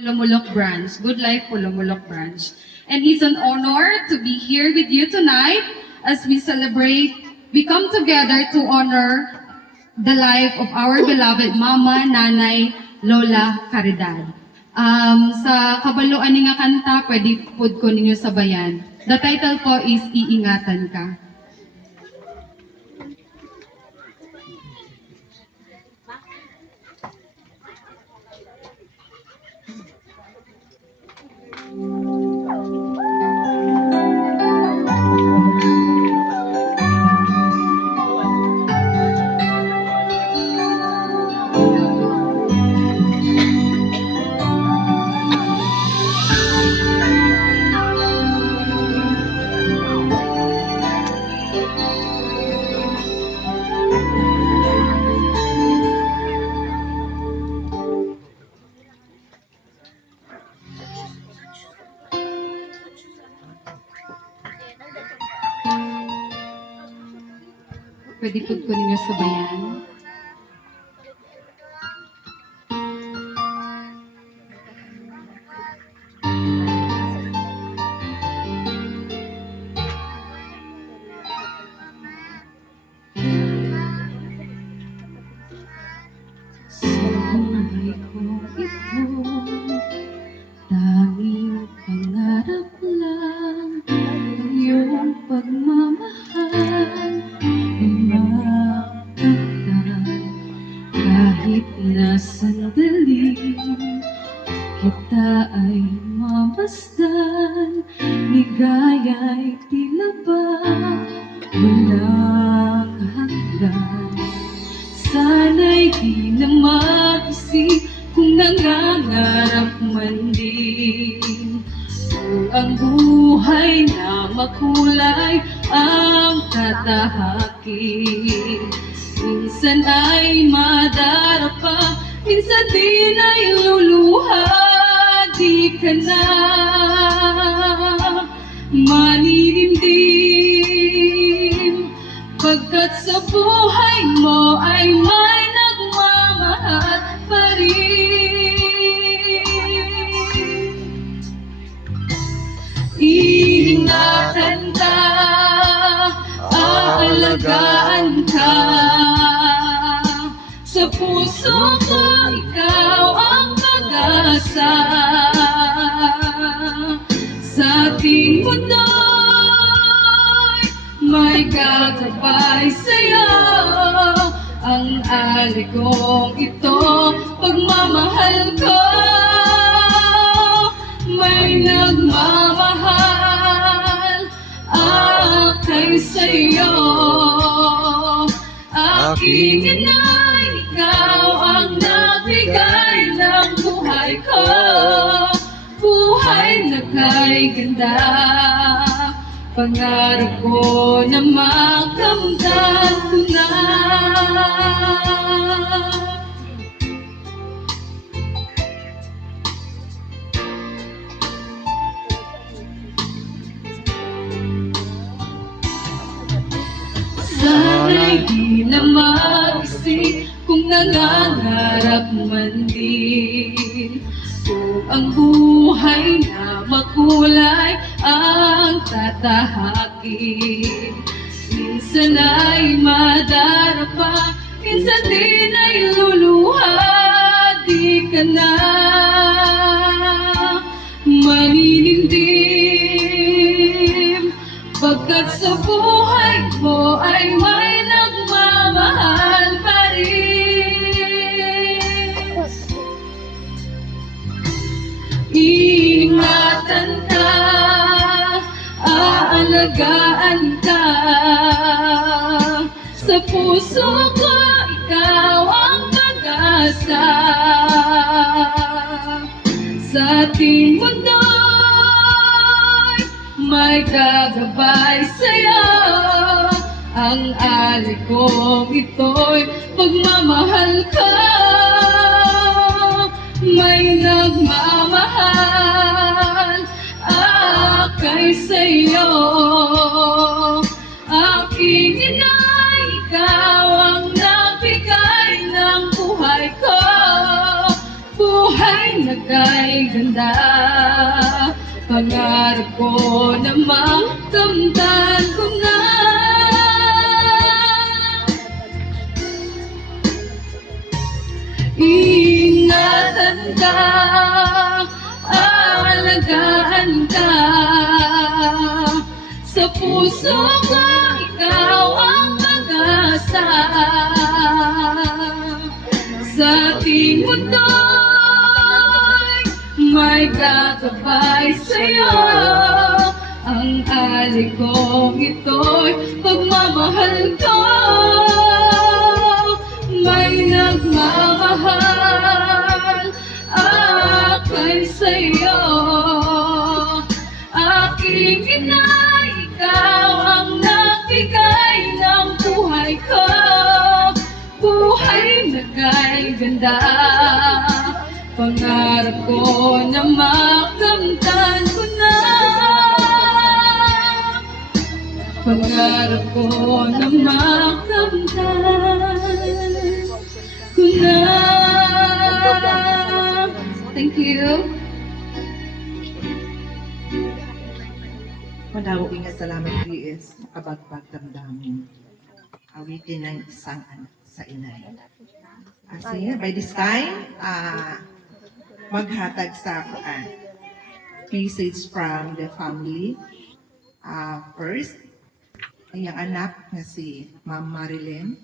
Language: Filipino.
Pulumulok branch, Good Life Pulumulok branch. And it's an honor to be here with you tonight as we celebrate, we come together to honor the life of our beloved Mama, Nanay, Lola Caridad. Sa kabaluan nga kanta, pwede pud ko ninyo sabayan. The title po is Iingatan Ka. Pwede po ko ninyo sabayan. Sa buhay ko ito, tanging pangarap lang ang iyong pagmamahal. Kahit na sandali kita ay mamasdan, ligaya'y tila ba walang hanggan. Sana'y di na mag-isip kung nangangarap man din, kung ang buhay na makulay ang tatahakin. Minsan ay madarapa, minsan din ay luluha. Di ka na maninindim, pagkat sa buhay mo ay may nagmamahal pa rin. Iingatan ka, aalagaan ka. Sa puso ko, ikaw ang pag-asa. Sa ating mundo'y may gagabay sa'yo. Ang alikong ito, pagmamahal ko, may nagmamahal akay sa'yo. Aking inay, ikaw ang nagbigay ng buhay ko, buhay na kay ganda. Pangarap ko na makamtan ko na. Sana'y di na mag-isip kung nangangarap man din, kung ang buhay na makulay ang tatahakin. Minsan ay madarapa, minsan din ay luluha. Di ka na maninindim, pagkat sa buhay mo ay may nagmamahal pa rin. Iingatan ka, aalagaan ka. Sa puso ko, ikaw ang pag-asa. Sa ating mundo'y may gagabay sa'yo. Ang alikong ito'y pagmamahal ka, may nagmamahal akay sa'yo. Aking inay, ikaw ang nagbigay ng buhay ko, buhay na kay ganda. Pangarap ko na makamtan ko na. Ingatan ka, alagaan ka. Sa puso ko, ikaw ang mag-asa. Sa ating mundo'y may kakabay sa'yo. Ang alik kong ito'y pagmamahal ko. May nagmamahal akay sa'yo. Aking ina, ikaw ang nagbigay ng buhay ko. Buhay na kay ganda. Pangarap ko na makamtan ko na. Pangarap ko na makamtan ko na. Thank you. Manawag nga salamat, P.S. Makabagbag damdamin. Awitin ng isang anak sa inay. Sige, by this time, maghatag sa message from the family. First, ang anak na si Ma'am Marilyn.